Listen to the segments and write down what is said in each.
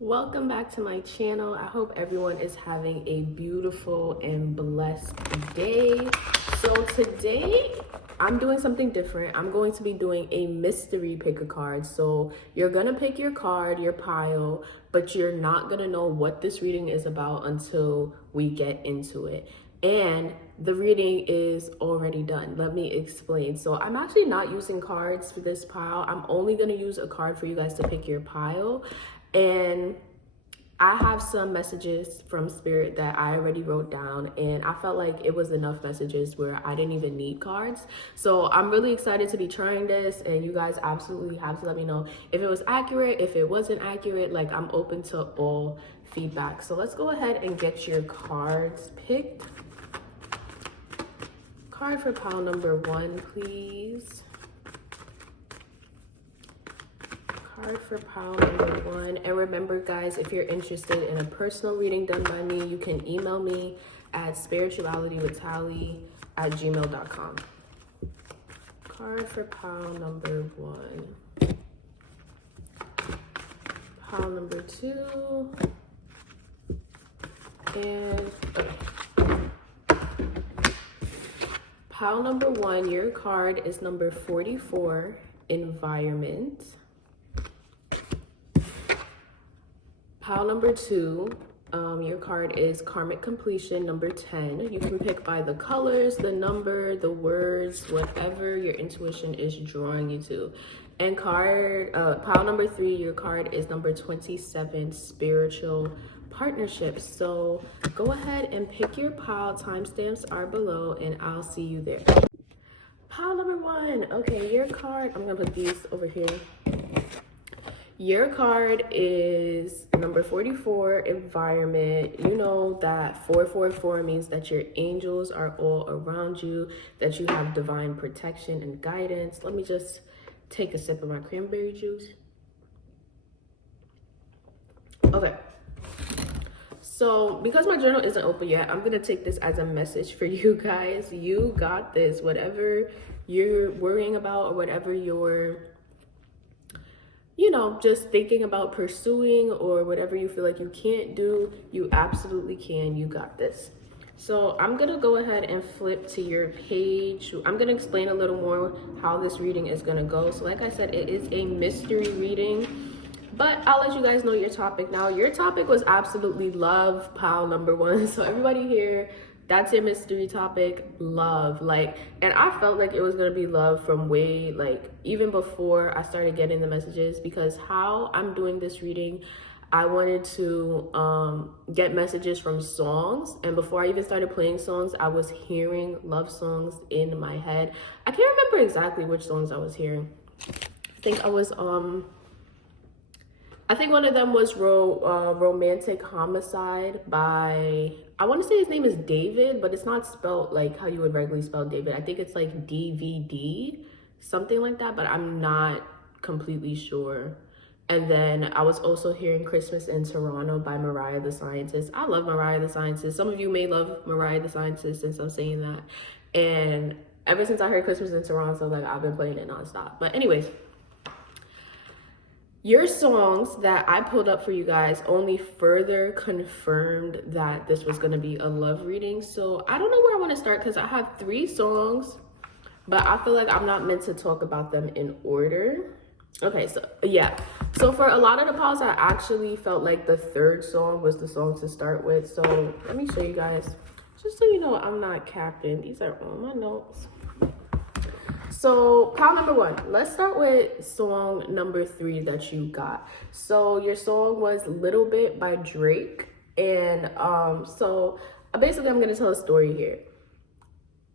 Welcome back to my channel. I hope everyone is having a beautiful and blessed day. So today I'm doing something different. I'm going to be doing a mystery pick a card. So you're gonna pick your card, your pile, but you're not gonna know what this reading is about until we get into it. And the reading is already done. Let me explain. So I'm actually not using cards for this pile. I'm only gonna use a card for you guys to pick your pile. And I have some messages from Spirit that I already wrote down, and I felt like it was enough messages where I didn't even need cards. So I'm really excited to be trying this, and you guys absolutely have to let me know if it was accurate, if it wasn't accurate. Like, I'm open to all feedback. So let's go ahead and get your cards picked. Card for pile number 1, please. Card for pile number 1. And remember, guys, if you're interested in a personal reading done by me, you can email me at spiritualitywithtally@gmail.com. Card for pile number 1. Pile number 2. And okay. Pile number 1, your card is number 44, Environment. Pile number 2, your card is Karmic Completion, number 10. You can pick by the colors, the number, the words, whatever your intuition is drawing you to. And pile number 3, your card is number 27, Spiritual Partnerships. So go ahead and pick your pile. Timestamps are below, and I'll see you there. Pile number 1. Okay, your card, I'm gonna put these over here. Your card is number 44, Environment. You know that 444 means that your angels are all around you, that you have divine protection and guidance. Let me just take a sip of my cranberry juice. Okay. So because my journal isn't open yet, I'm gonna take this as a message for you guys. You got this. Whatever you're worrying about or whatever you're just thinking about pursuing, or whatever you feel like you can't do, you absolutely can. You got this. So I'm gonna go ahead and flip to your page. I'm gonna explain a little more how this reading is gonna go. So like I said, it is a mystery reading, but I'll let you guys know your topic now. Your topic was absolutely love, pile number 1. So everybody here, that's your mystery topic, love. And I felt like it was gonna be love from even before I started getting the messages, because how I'm doing this reading, I wanted to get messages from songs. And before I even started playing songs, I was hearing love songs in my head. I can't remember exactly which songs I was hearing. I think one of them was Romantic Homicide by, I want to say his name is David, but it's not spelled like how you would regularly spell David. I think it's like DVD, something like that, but I'm not completely sure. And then I was also hearing Christmas in Toronto by Mariah the Scientist. I love Mariah the Scientist. Some of you may love Mariah the Scientist since I'm saying that. And ever since I heard Christmas in Toronto, I've been playing it nonstop. But anyways, your songs that I pulled up for you guys only further confirmed that this was going to be a love reading. So I don't know where I want to start, because I have 3 songs, but I feel like I'm not meant to talk about them in order. Okay, so yeah. So for a lot of the piles, I actually felt like the 3rd song was the song to start with. So let me show you guys, just so you know I'm not capping. These are all my notes. So pile number 1, let's start with song number 3 that you got. So your song was Little Bit by Drake. And so basically I'm gonna tell a story here.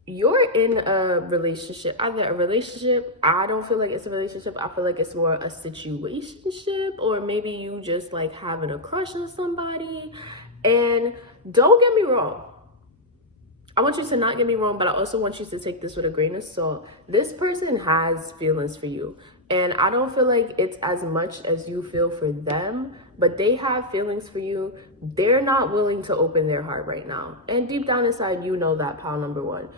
You're in a relationship, either a relationship, I don't feel like it's a relationship, I feel like it's more a situationship, or maybe you just having a crush on somebody. And don't get me wrong, I want you to not get me wrong, but I also want you to take this with a grain of salt. This person has feelings for you, and I don't feel like it's as much as you feel for them, but they have feelings for you. They're not willing to open their heart right now. And deep down inside, you know that, pile number 1.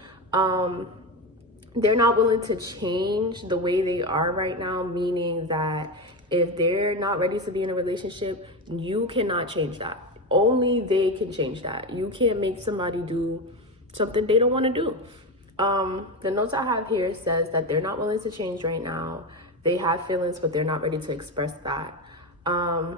They're not willing to change the way they are right now, meaning that If they're not ready to be in a relationship, you cannot change that. Only they can change that. You can't make somebody do something they don't want to do. The notes I have here says that they're not willing to change right now. They have feelings, but they're not ready to express that. I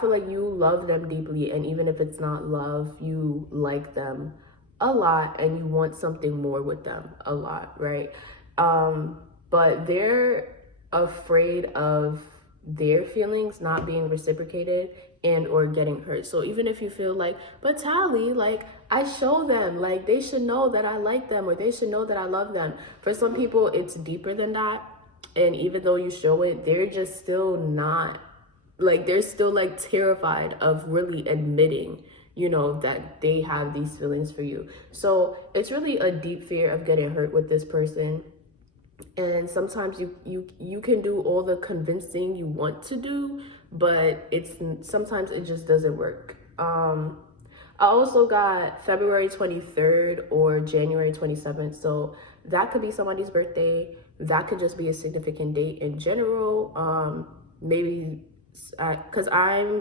feel like you love them deeply, and even if it's not love, you like them a lot and you want something more with them a lot, right? But they're afraid of their feelings not being reciprocated and or getting hurt. So even if you feel like, but Tally, like, I show them, like, they should know that I like them, or they should know that I love them. For some people, it's deeper than that. And even though you show it, they're just still not, like, they're still like terrified of really admitting, you know, that they have these feelings for you. So it's really a deep fear of getting hurt with this person. And sometimes you can do all the convincing you want to do, but sometimes it just doesn't work. I also got February 23rd or January 27th. So that could be somebody's birthday. That could just be a significant date in general. Maybe because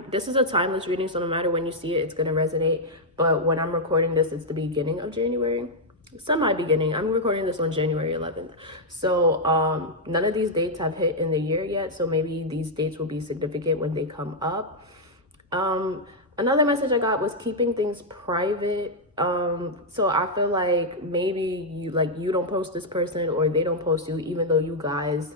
this is a timeless reading, so no matter when you see it, it's going to resonate. But when I'm recording this, it's the beginning of January. Semi-beginning. I'm recording this on January 11th. So none of these dates have hit in the year yet. So maybe these dates will be significant when they come up. Another message I got was keeping things private. So I feel like maybe you don't post this person, or they don't post you, even though you guys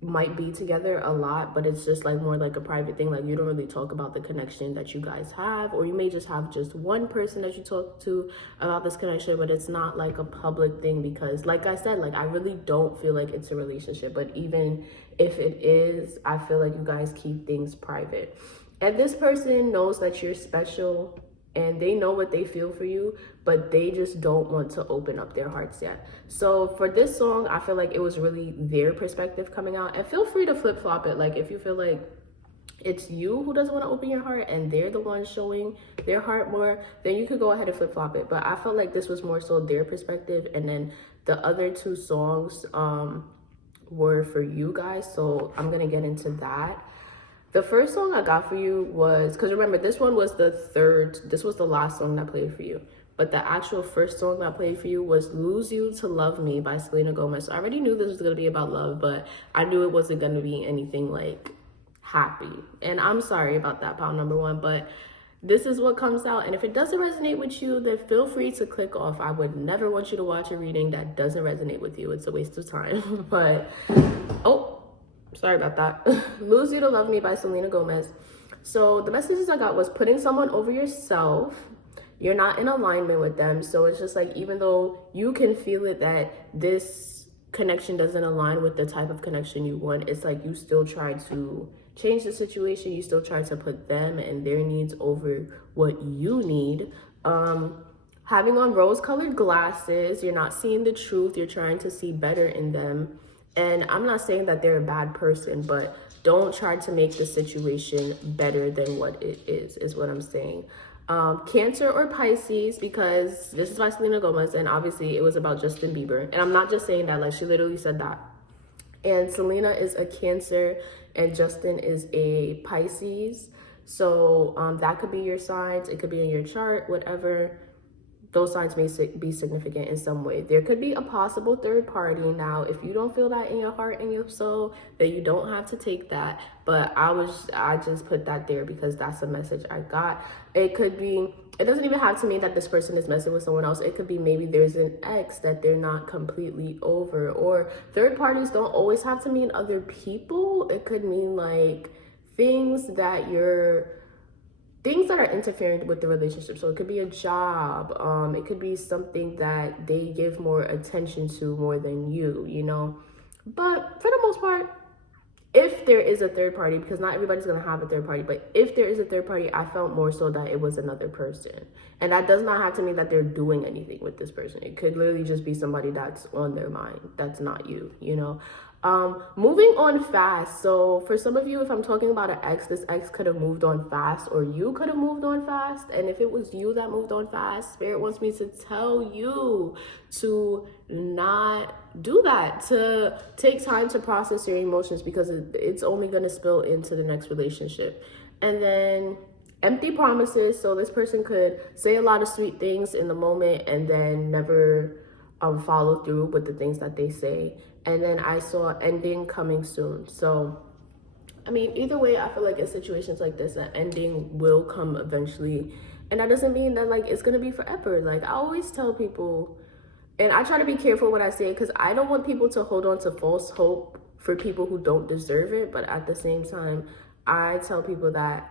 might be together a lot, but it's just like more like a private thing. Like, you don't really talk about the connection that you guys have, or you may just have just one person that you talk to about this connection, but it's not like a public thing, because like I said, like, I really don't feel like it's a relationship. But even if it is, I feel like you guys keep things private. And this person knows that you're special, and they know what they feel for you, but they just don't want to open up their hearts yet. So for this song, I feel like it was really their perspective coming out. And feel free to flip-flop it. Like, if you feel like it's you who doesn't want to open your heart and they're the one showing their heart more, then you could go ahead and flip-flop it. But I felt like this was more so their perspective, and then the other two songs were for you guys. So I'm gonna get into that. The first song I got for you was, because remember, this was the last song I played for you. But the actual first song I played for you was Lose You to Love Me by Selena Gomez. So I already knew this was going to be about love, but I knew it wasn't going to be anything like happy. And I'm sorry about that, pal number one, but this is what comes out. And if it doesn't resonate with you, then feel free to click off. I would never want you to watch a reading that doesn't resonate with you. It's a waste of time. But, sorry about that. Lose You to Love Me by Selena Gomez. So the messages I got was putting someone over yourself. You're not in alignment with them. So it's just like, even though you can feel it that this connection doesn't align with the type of connection you want, it's like you still try to change the situation. You still try to put them and their needs over what you need. Having on rose-colored glasses, you're not seeing the truth. You're trying to see better in them. And I'm not saying that they're a bad person, but don't try to make the situation better than what it is what I'm saying. Cancer or Pisces, because this is by Selena Gomez, and obviously it was about Justin Bieber. And I'm not just saying that, like, she literally said that. And Selena is a Cancer and Justin is a Pisces. So that could be your signs. It could be in your chart, whatever. Those signs may be significant in some way. There could be a possible third party. Now, if you don't feel that in your heart and your soul, then you don't have to take that. But I just put that there because that's a message I got. It could be, it doesn't even have to mean that this person is messing with someone else. It could be maybe there's an ex that they're not completely over. Or third parties don't always have to mean other people. It could mean like things that are interfering with the relationship. So it could be a job. It could be something that they give more attention to more than you know. But for the most part, if there is a third party, because not everybody's going to have a third party, but if there is a third party, I felt more so that it was another person. And that does not have to mean that they're doing anything with this person. It could literally just be somebody that's on their mind. That's not you, you know. Moving on fast. So for some of you, if I'm talking about an ex, this ex could have moved on fast, or you could have moved on fast. And if it was you that moved on fast, Spirit wants me to tell you to not do that, to take time to process your emotions, because it's only going to spill into the next relationship. And then empty promises. So this person could say a lot of sweet things in the moment and then never follow through with the things that they say. And then I saw ending coming soon. So I mean, either way, I feel like in situations like this, an ending will come eventually. And that doesn't mean that like it's gonna be forever. Like I always tell people, and I try to be careful what I say, because I don't want people to hold on to false hope for people who don't deserve it. But at the same time, I tell people that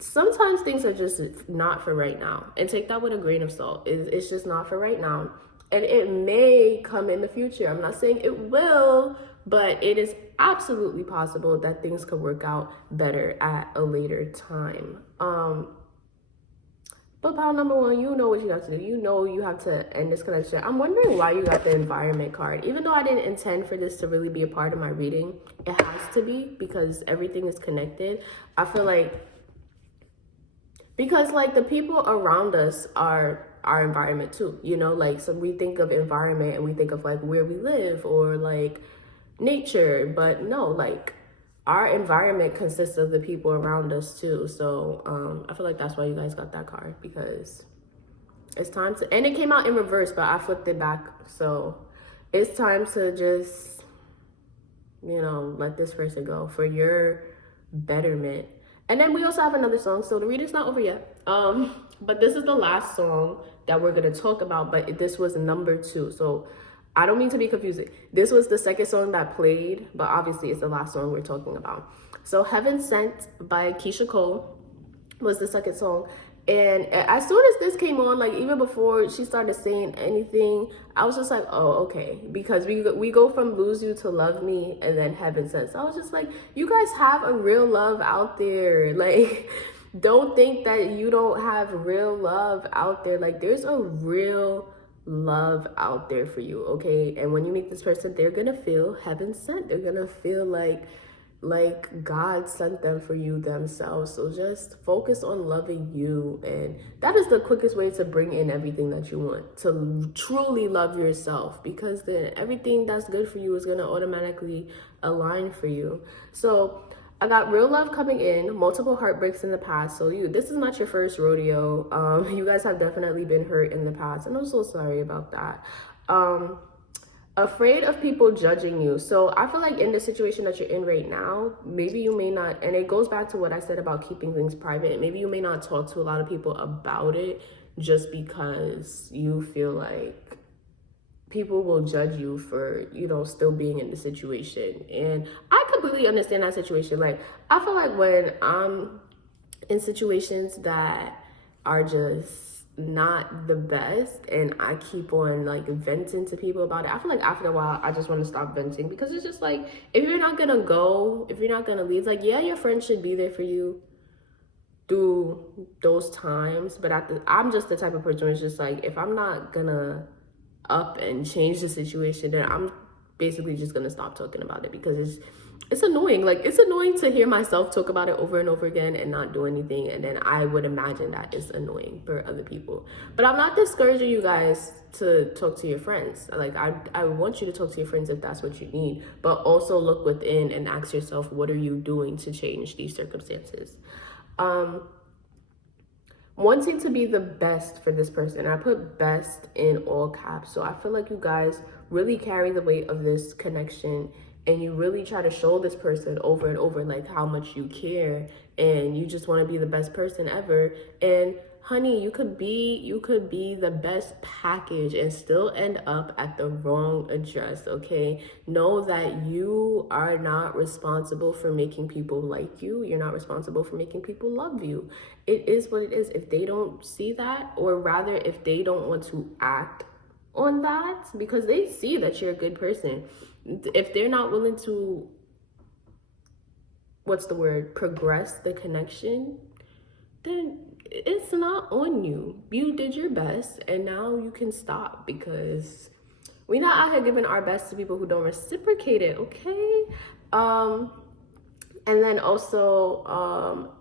sometimes things are just not for right now, and take that with a grain of salt. It's just not for right now, and it may come in the future. I'm not saying it will, but it is absolutely possible that things could work out better at a later time. But pile number one, you know what you have to do. You know you have to end this connection. I'm wondering why you got the environment card. Even though I didn't intend for this to really be a part of my reading, it has to be, because everything is connected. I feel like, because like the people around us are our environment too, you know, like, so we think of environment and we think of like where we live or like nature, but no, like our environment consists of the people around us too. So I feel like that's why you guys got that card, because it's time to, and it came out in reverse, but I flipped it back. So it's time to just, you know, let this person go for your betterment. And then we also have another song. So the reading's not over yet. But this is the last song that we're going to talk about. But this was number 2. So I don't mean to be confusing. This was the second song that played. But obviously it's the last song we're talking about. So Heaven Sent by Keisha Cole was the second song. And as soon as this came on, like even before she started saying anything, I was just like, oh, okay. Because we go from Lose You to Love Me and then Heaven Sent. So I was just like, you guys have a real love out there. Like, don't think that you don't have real love out there. Like, there's a real love out there for you, okay? And when you meet this person, they're gonna feel heaven sent. They're gonna feel like God sent them for you themselves. So just focus on loving you, and that is the quickest way to bring in everything that you want, to truly love yourself, because then everything that's good for you is going to automatically align for you. So I got real love coming in, multiple heartbreaks in the past. So this is not your first rodeo. You guys have definitely been hurt in the past, and I'm so sorry about that. Afraid of people judging you. So I feel like in the situation that you're in right now, maybe you may not, and it goes back to what I said about keeping things private. Maybe you may not talk to a lot of people about it just because you feel like people will judge you for, you know, still being in the situation. And I completely understand that situation. Like, I feel like when I'm in situations that are just not the best and I keep on like venting to people about it, I feel like after a while I just want to stop venting, because it's just like, if you're not gonna go, if you're not gonna leave, like, yeah, your friends should be there for you through those times, but I'm just the type of person who's just like, if I'm not gonna up and change the situation, then I'm basically just gonna stop talking about it, because it's annoying. Like, it's annoying to hear myself talk about it over and over again and not do anything. And then I would imagine that is annoying for other people. But I'm not discouraging you guys to talk to your friends. Like, I want you to talk to your friends if that's what you need. But also look within and ask yourself, what are you doing to change these circumstances? Wanting to be the best for this person. I put best in all caps. So I feel like you guys really carry the weight of this connection, and you really try to show this person over and over like how much you care, and you just want to be the best person ever. And honey, you could be the best package and still end up at the wrong address, okay? Know that you are not responsible for making people like you. You're not responsible for making people love you. It is what it is. If they don't see that, or rather if they don't want to act on that, because they see that you're a good person, if they're not willing to, progress the connection, then it's not on you. You did your best, and now you can stop, because we're not out here giving our best to people who don't reciprocate it, okay? And then also,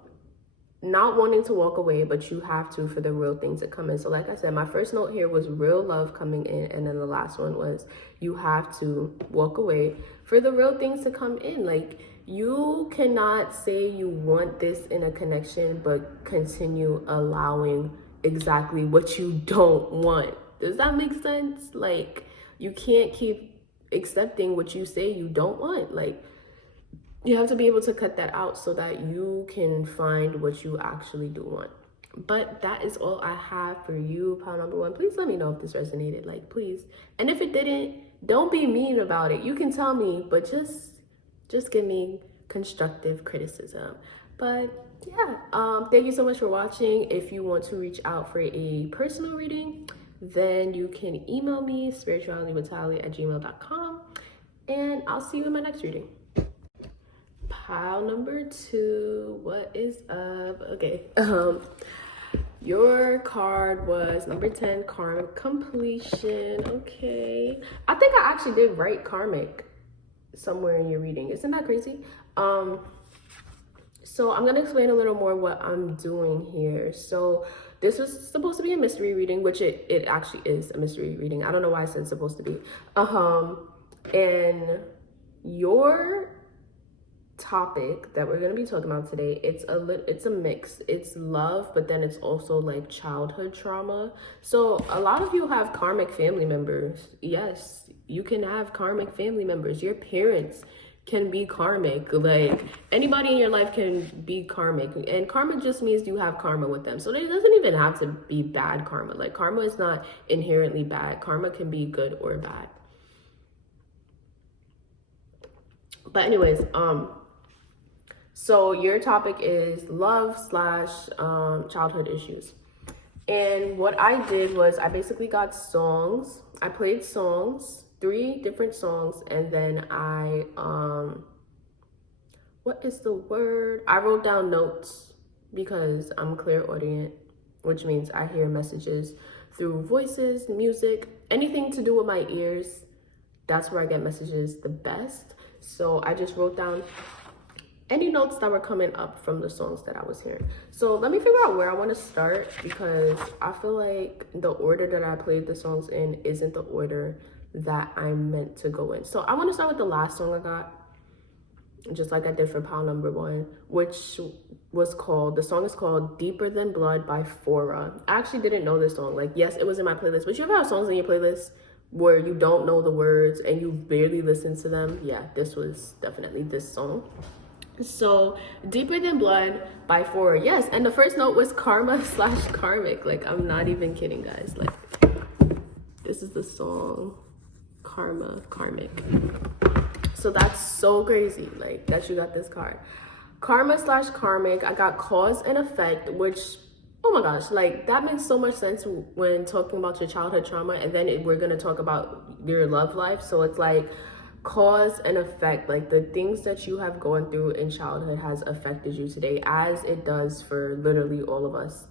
not wanting to walk away, but you have to for the real things that come in. So like I said, my first note here was real love coming in, and then the last one was you have to walk away for the real things to come in. Like, you cannot say you want this in a connection but continue allowing exactly what you don't want. Does that make sense? Like, you can't keep accepting what you say you don't want. Like, you have to be able to cut that out so that you can find what you actually do want. But that is all I have for you, pile number one. Please let me know if this resonated, like, please. And if it didn't, don't be mean about it. You can tell me, but just give me constructive criticism. But yeah, thank you so much for watching. If you want to reach out for a personal reading, then you can email me, spiritualitywithTally@gmail.com, and I'll see you in my next reading. Pile number two, what is up? Okay, your card was number 10, karmic completion. Okay, I think I actually did write karmic somewhere in your reading. Isn't that crazy? So I'm gonna explain a little more what I'm doing here. So this was supposed to be a mystery reading, which it actually is a mystery reading. I don't know why I said supposed to be. And your topic that we're going to be talking about today, it's a mix. It's love, but then it's also like childhood trauma. So a lot of you have karmic family members. Yes, you can have karmic family members. Your parents can be karmic. Like, anybody in your life can be karmic, and karma just means you have karma with them. So it doesn't even have to be bad karma. Like, karma is not inherently bad. Karma can be good or bad. But anyways, so your topic is love / childhood issues. And what I did was I basically got songs. I played songs, 3 different songs, and then I, what is the word? I wrote down notes because I'm clairaudient, which means I hear messages through voices, music, anything to do with my ears. That's where I get messages the best. So I just wrote down any notes that were coming up from the songs that I was hearing. So let me figure out where I want to start, because I feel like the order that I played the songs in isn't the order that I'm meant to go in. So I want to start with the last song I got, just like I did for pile number 1, which was called, the song is called Deeper Than Blood by Fora. I actually didn't know this song. Like, yes, it was in my playlist, but you ever have songs in your playlist where you don't know the words and you barely listen to them? Yeah, this was definitely this song. So Deeper Than Blood by Fora. Yes, and the first note was karma / karmic. Like, I'm not even kidding, guys. Like, this is the song, karma, karmic. So that's so crazy, like, that you got this card. Karma / karmic. I got cause and effect, which, oh my gosh, like, that makes so much sense when talking about your childhood trauma, and then we're gonna talk about your love life. So it's like cause and effect, like the things that you have gone through in childhood has affected you today, as it does for literally all of us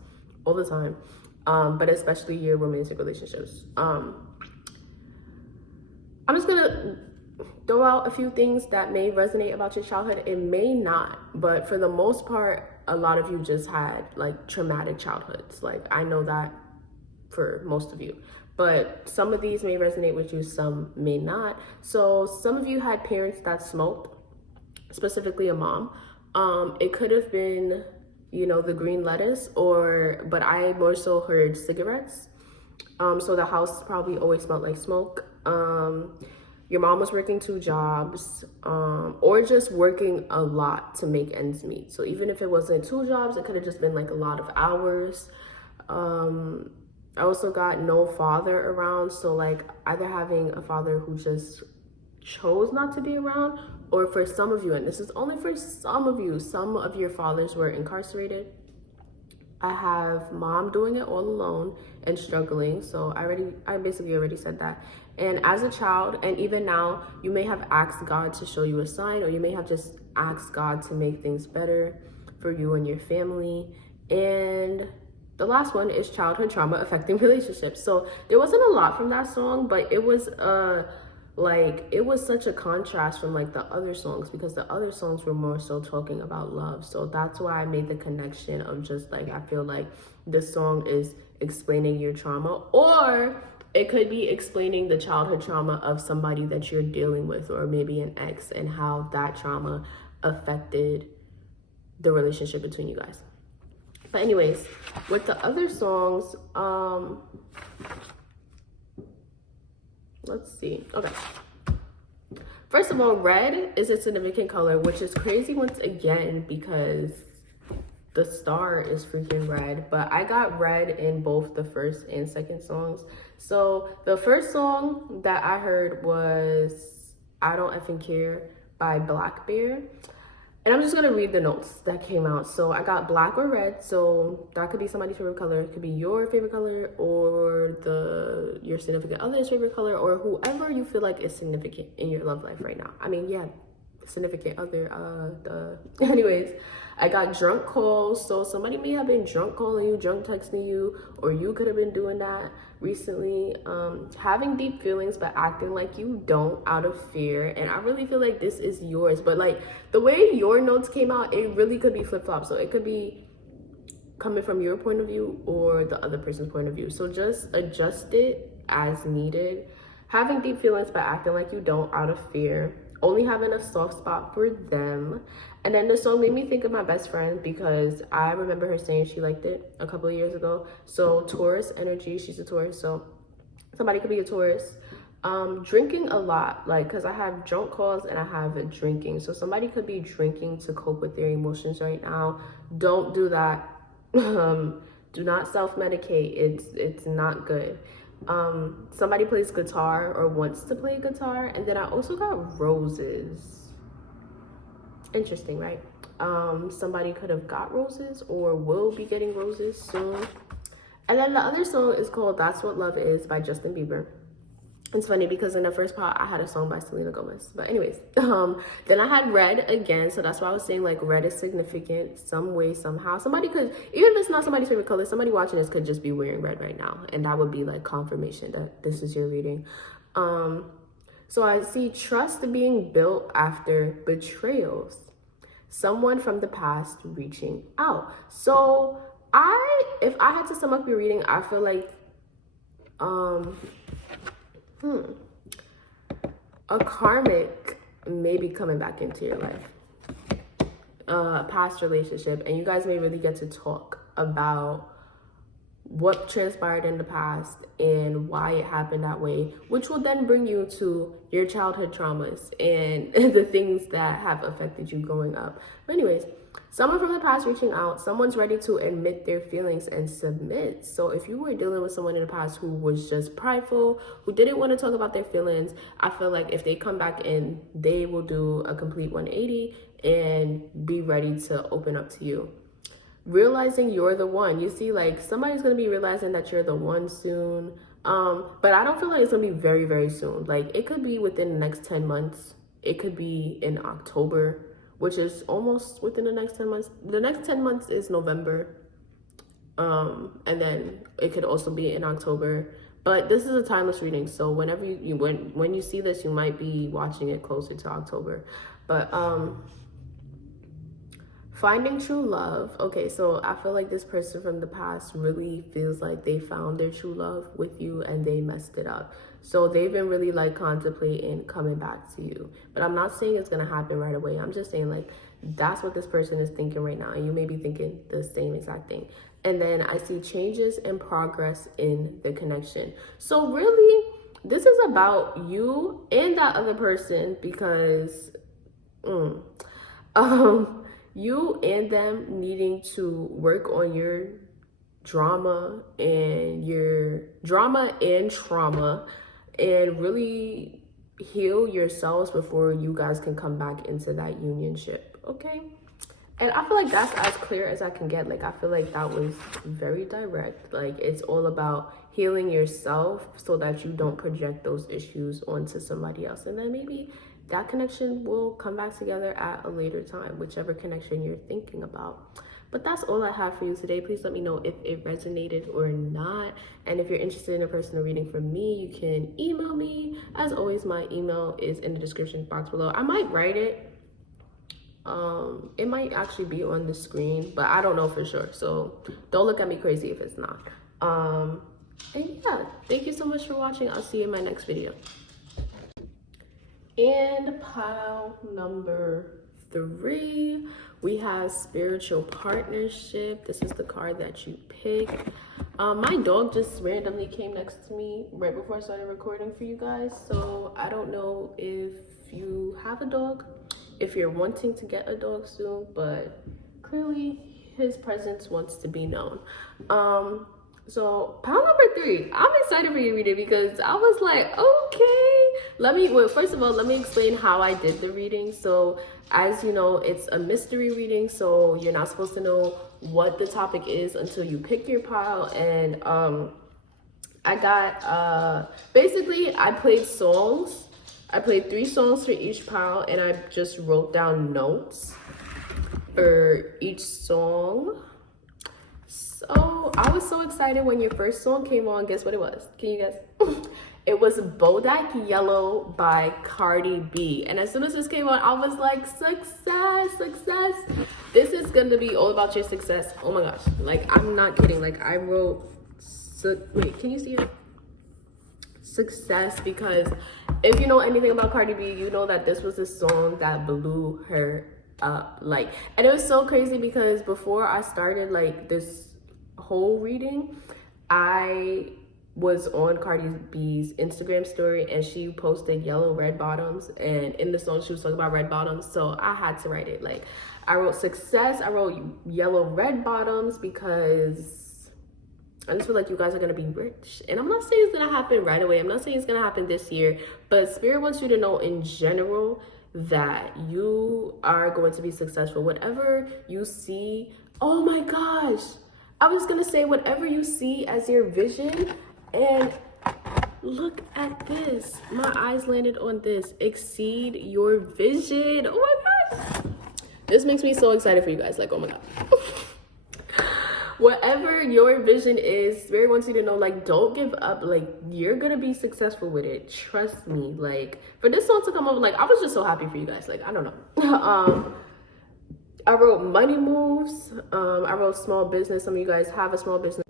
all the time, but especially your romantic relationships. I'm just gonna throw out a few things that may resonate about your childhood. It may not, but for the most part, a lot of you just had like traumatic childhoods. Like, I know that for most of you, but some of these may resonate with you, some may not. So some of you had parents that smoked, specifically a mom. It could have been, you know, the green lettuce, but I more so heard cigarettes. So the house probably always smelled like smoke. Your mom was working 2 jobs, or just working a lot to make ends meet. So even if it wasn't 2 jobs, it could have just been like a lot of hours. I also got no father around. So like, either having a father who just chose not to be around, or for some of you, and this is only for some of you, some of your fathers were incarcerated. I have mom doing it all alone and struggling. So I basically already said that. And as a child, and even now, you may have asked God to show you a sign, or you may have just asked God to make things better for you and your family. And the last one is childhood trauma affecting relationships. So there wasn't a lot from that song, but it was like it was such a contrast from like the other songs, because the other songs were more so talking about love. So that's why I made the connection of just like, I feel like this song is explaining your trauma, or it could be explaining the childhood trauma of somebody that you're dealing with, or maybe an ex, and how that trauma affected the relationship between you guys. But anyways, with the other songs, let's see. Okay. First of all, red is a significant color, which is crazy once again because the star is freaking red. But I got red in both the first and second songs. So the first song that I heard was I Don't Effing Care by Black Bear. And I'm just gonna read the notes that came out. So I got black or red, so that could be somebody's favorite color. It could be your favorite color, or your significant other's favorite color, or whoever you feel like is significant in your love life right now. I mean, yeah, significant other, anyways, I got drunk calls. So somebody may have been drunk calling you, drunk texting you, or you could have been doing that recently. Having deep feelings but acting like you don't out of fear. And I really feel like this is yours, but like the way your notes came out, it really could be flip-flop. So it could be coming from your point of view or the other person's point of view. So just adjust it as needed. Having deep feelings but acting like you don't out of fear. Only having a soft spot for them. And then the song made me think of my best friend, because I remember her saying she liked it a couple of years ago. So Taurus energy, she's a Taurus, so somebody could be a Taurus. Drinking a lot, like, because I have drunk calls and I have drinking. So somebody could be drinking to cope with their emotions right now. Don't do that. Do not self-medicate. It's not good. Somebody plays guitar or wants to play guitar. And then I also got roses. Interesting, right? Somebody could have got roses or will be getting roses soon. And then the other song is called That's What Love Is by Justin Bieber. It's funny because in the first part I had a song by Selena Gomez. But anyways, then I had red again. So that's why I was saying like red is significant some way, somehow. Somebody could, even if it's not somebody's favorite color, somebody watching this could just be wearing red right now. And that would be like confirmation that this is your reading. So I see trust being built after betrayals. Someone from the past reaching out. So if I had to sum up your reading, I feel like a karmic may be coming back into your life, a past relationship, and you guys may really get to talk about what transpired in the past and why it happened that way, which will then bring you to your childhood traumas and the things that have affected you growing up. But anyways, someone from the past reaching out, someone's ready to admit their feelings and submit. So if you were dealing with someone in the past who was just prideful, who didn't want to talk about their feelings, I feel like if they come back in, they will do a complete 180 and be ready to open up to you. Realizing you're the one. You see, like, somebody's going to be realizing that you're the one soon. But I don't feel like it's going to be very, very soon. Like, it could be within the next 10 months. It could be in October, which is almost within the next 10 months. The next 10 months is November. And then it could also be in October. But this is a timeless reading. So whenever when you see this, you might be watching it closer to October. But finding true love. Okay, so I feel like this person from the past really feels like they found their true love with you and they messed it up. So they've been really like contemplating coming back to you. But I'm not saying it's going to happen right away. I'm just saying like that's what this person is thinking right now. And you may be thinking the same exact thing. And then I see changes and progress in the connection. So really, this is about you and that other person, because you and them needing to work on your trauma and trauma and really heal yourselves before you guys can come back into that unionship, okay? And I feel like that's as clear as I can get. Like, I feel like that was very direct. Like, it's all about healing yourself so that you don't project those issues onto somebody else. And then maybe that connection will come back together at a later time, whichever connection you're thinking about. But that's all I have for you today. Please let me know if it resonated or not. And if you're interested in a personal reading from me, you can email me. As always, my email is in the description box below. I might write it. It might actually be on the screen, but I don't know for sure. So don't look at me crazy if it's not. And yeah, thank you so much for watching. I'll see you in my next video. And pile number 3, we have spiritual partnership. This is the card that you pick. My dog just randomly came next to me right before I started recording for you guys. So I don't know if you have a dog, if you're wanting to get a dog soon, but clearly his presence wants to be known. So pile number 3, I'm excited for you to read it because I was like, okay, first of all, let me explain how I did the reading. So as you know, it's a mystery reading, so you're not supposed to know what the topic is until you pick your pile. And I got basically I played songs. I played 3 songs for each pile, and I just wrote down notes for each song. So I was so excited when your first song came on. Guess what it was? Can you guess? It was Bodak Yellow by Cardi B. And as soon as this came on, I was like, success, success. This is going to be all about your success. Oh my gosh. Like, I'm not kidding. Like, I wrote, wait, can you see it? Success, because if you know anything about Cardi B, you know that this was a song that blew her up. Like, and it was so crazy because before I started like this whole reading, I was on Cardi B's Instagram story and she posted yellow red bottoms, and in the song she was talking about red bottoms, so I had to write it. Like, I wrote success, I wrote yellow red bottoms because I just feel like you guys are gonna be rich. And I'm not saying it's gonna happen right away, I'm not saying it's gonna happen this year, but Spirit wants you to know in general that you are going to be successful. Whatever you see, oh my gosh, I was gonna say whatever you see as your vision. And look at this, my eyes landed on this, exceed your vision. Oh my gosh, this makes me so excited for you guys. Like, oh my god. Whatever your vision is, Spirit wants you to know, like, don't give up. Like, you're gonna be successful with it, trust me. Like, for this song to come over, like, I was just so happy for you guys. Like, I don't know. I wrote money moves, I wrote small business. Some of you guys have a small business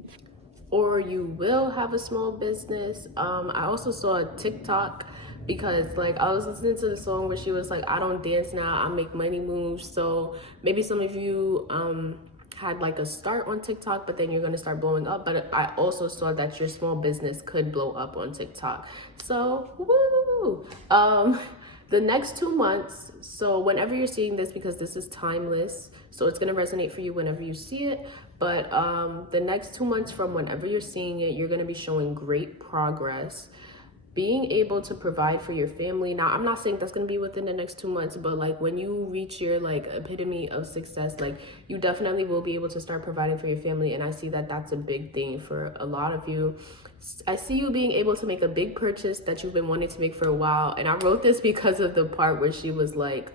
or you will have a small business. I also saw a TikTok because like I was listening to the song where she was like, I don't dance now, I make money moves. So maybe some of you had like a start on TikTok, but then you're gonna start blowing up. But I also saw that your small business could blow up on TikTok. So woo! The next 2 months, so whenever you're seeing this, because this is timeless, so it's gonna resonate for you whenever you see it. But the next 2 months from whenever you're seeing it, you're gonna be showing great progress, being able to provide for your family. Now, I'm not saying that's gonna be within the next 2 months, but like when you reach your like epitome of success, like you definitely will be able to start providing for your family. And I see that that's a big thing for a lot of you. I see you being able to make a big purchase that you've been wanting to make for a while. And I wrote this because of the part where she was like,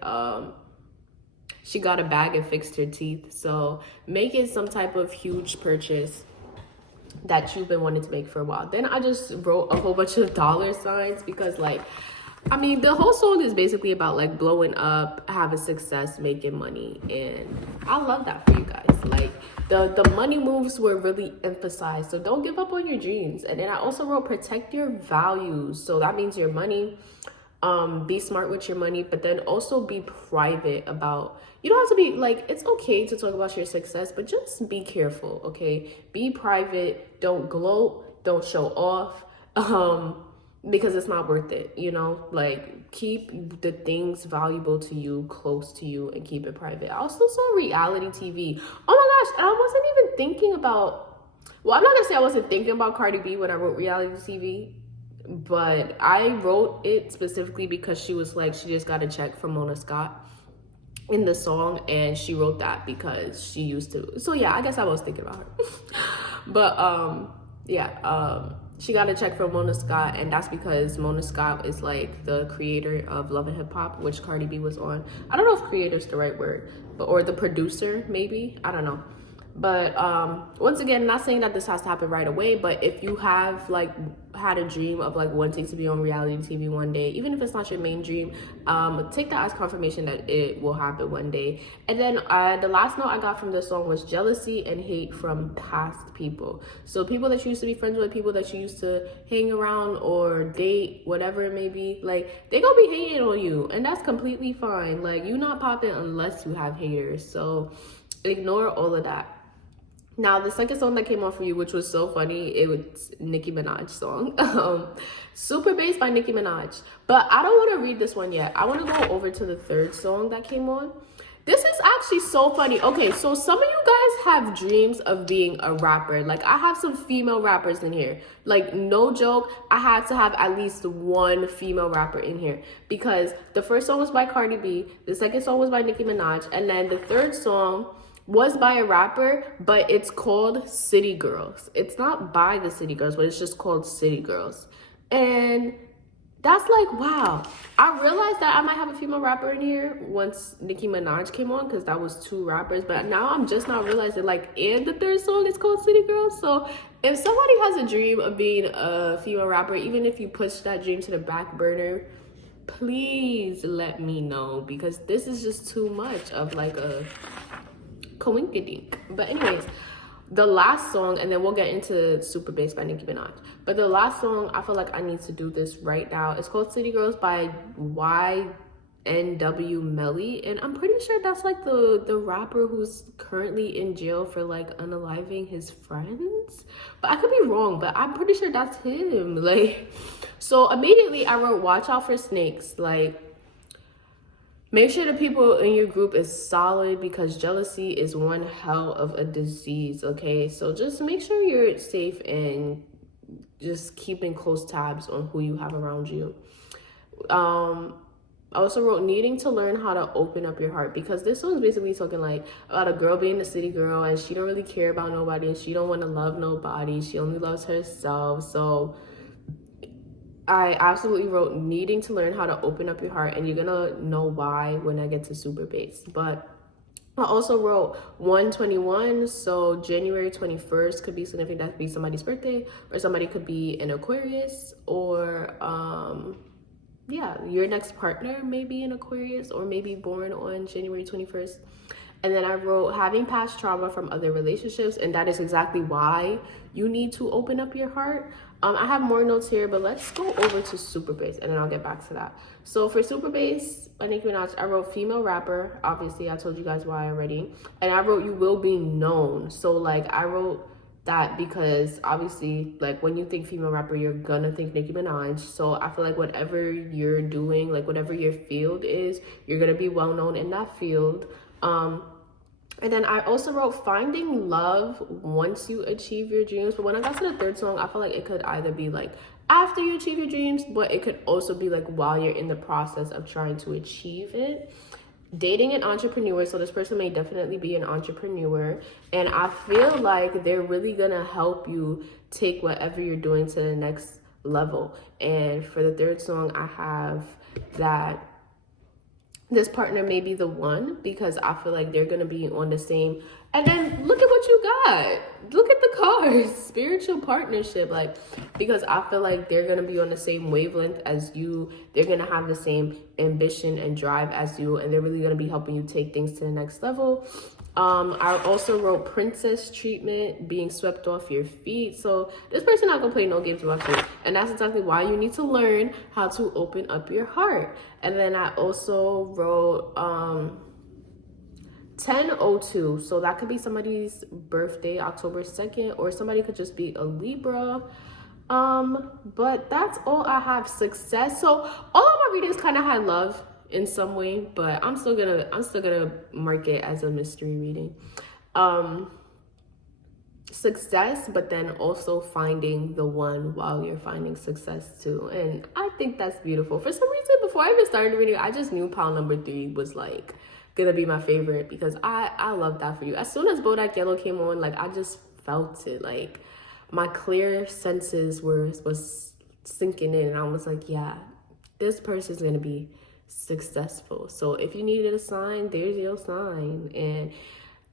she got a bag and fixed her teeth. So make it some type of huge purchase that you've been wanting to make for a while. Then I just wrote a whole bunch of dollar signs because like, I mean, the whole song is basically about like blowing up, having success, making money. And I love that for you guys. Like the money moves were really emphasized. So don't give up on your dreams. And then I also wrote protect your values. So that means your money. Be smart with your money, but then also be private about, you don't have to be like, it's okay to talk about your success, but just be careful, okay? Be private, don't gloat, don't show off, because it's not worth it, you know? Like, keep the things valuable to you close to you and keep it private. I also saw reality TV. Oh my gosh, and I wasn't even thinking about, well, I'm not gonna say I wasn't thinking about Cardi B when I wrote reality TV, but I wrote it specifically because she was like, she just got a check from Mona Scott in the song, and she wrote that because she used to. So yeah, I guess I was thinking about her. But yeah, she got a check from Mona Scott, and that's because Mona Scott is like the creator of Love and Hip Hop, which Cardi B was on. I don't know if creator is the right word, but or the producer maybe, I don't know. But once again, not saying that this has to happen right away, but if you have like had a dream of like wanting to be on reality TV one day, even if it's not your main dream, take that as confirmation that it will happen one day. And then the last note I got from this song was jealousy and hate from past people. So people that you used to be friends with, people that you used to hang around or date, whatever it may be, like they gonna be hating on you, and that's completely fine. Like you not popping unless you have haters, so ignore all of that. Now, the second song that came on for you, which was so funny, it was Nicki Minaj song. Super Bass by Nicki Minaj. But I don't want to read this one yet. I want to go over to the third song that came on. This is actually so funny. Okay, so some of you guys have dreams of being a rapper. Like, I have some female rappers in here. Like, no joke, I had to have at least one female rapper in here. Because the first song was by Cardi B, the second song was by Nicki Minaj, and then the third song was by a rapper, but it's called City Girls. It's not by the City Girls, but it's just called City Girls. And that's like, wow. I realized that I might have a female rapper in here once Nicki Minaj came on, because that was two rappers. But now I'm just not realizing, like, and the third song is called City Girls. So if somebody has a dream of being a female rapper, even if you push that dream to the back burner, please let me know, because this is just too much of like a coinkydink. But anyways, the last song, and then we'll get into Super Bass by Nicki Minaj, but the last song, I feel like I need to do this right now. It's called City Girls by YNW Melly, and I'm pretty sure that's like the rapper who's currently in jail for like unaliving his friends, but I could be wrong, but I'm pretty sure that's him. Like, so immediately I wrote, watch out for snakes. Like, make sure the people in your group is solid, because jealousy is one hell of a disease, okay? So just make sure you're safe and just keeping close tabs on who you have around you. I also wrote needing to learn how to open up your heart, because this one's basically talking like about a girl being a city girl and she don't really care about nobody and she don't want to love nobody. She only loves herself. So I absolutely wrote needing to learn how to open up your heart, and you're gonna know why when I get to Super Bass. But I also wrote 121, so January 21st could be significant. That could be somebody's birthday, or somebody could be an Aquarius, or yeah, your next partner may be an Aquarius or maybe born on January 21st. And then I wrote having past trauma from other relationships, and that is exactly why you need to open up your heart. I have more notes here, but let's go over to Super Bass, and then I'll get back to that. So for Super Bass by Nicki Minaj, I wrote female rapper. Obviously, I told you guys why already. And I wrote you will be known. So like I wrote that because obviously, like, when you think female rapper, you're gonna think Nicki Minaj. So I feel like whatever you're doing, like whatever your field is, you're gonna be well known in that field. And then I also wrote finding love once you achieve your dreams. But when I got to the third song, I feel like it could either be like after you achieve your dreams, but it could also be like while you're in the process of trying to achieve it. Dating an entrepreneur, so this person may definitely be an entrepreneur, and I feel like they're really gonna help you take whatever you're doing to the next level. And for the third song, I have that this partner may be the one, because I feel like they're gonna be on the same. And then look at what you got, look at the cards, spiritual partnership, like, because I feel like they're gonna be on the same wavelength as you. They're gonna have the same ambition and drive as you, and they're really gonna be helping you take things to the next level. I also wrote princess treatment, being swept off your feet. So this person not gonna play no games about you, and that's exactly why you need to learn how to open up your heart. And then I also wrote 1002, so that could be somebody's birthday, October 2nd, or somebody could just be a Libra. But that's all I have. Success. So all of my readings kind of had love in some way, but I'm still gonna mark it as a mystery reading. Success, but then also finding the one while you're finding success too. And I think that's beautiful. For some reason, before I even started reading, I just knew pile number 3 was like gonna be my favorite, because I love that for you. As soon as Bodak Yellow came on, like I just felt it. Like, my clear senses was sinking in, and I was like, yeah, this person's gonna be successful. So if you needed a sign, there's your sign. And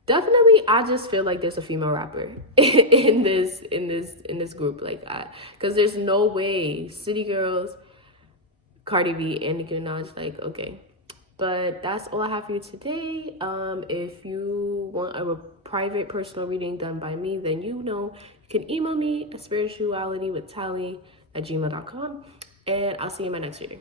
definitely, I just feel like there's a female rapper in this group, like, because there's no way City Girls, Cardi B, and Nicki Minaj, like, okay. But that's all I have for you today. If you want a private personal reading done by me, then you can email me at spiritualitywithtally@gmail.com, and I'll see you in my next reading.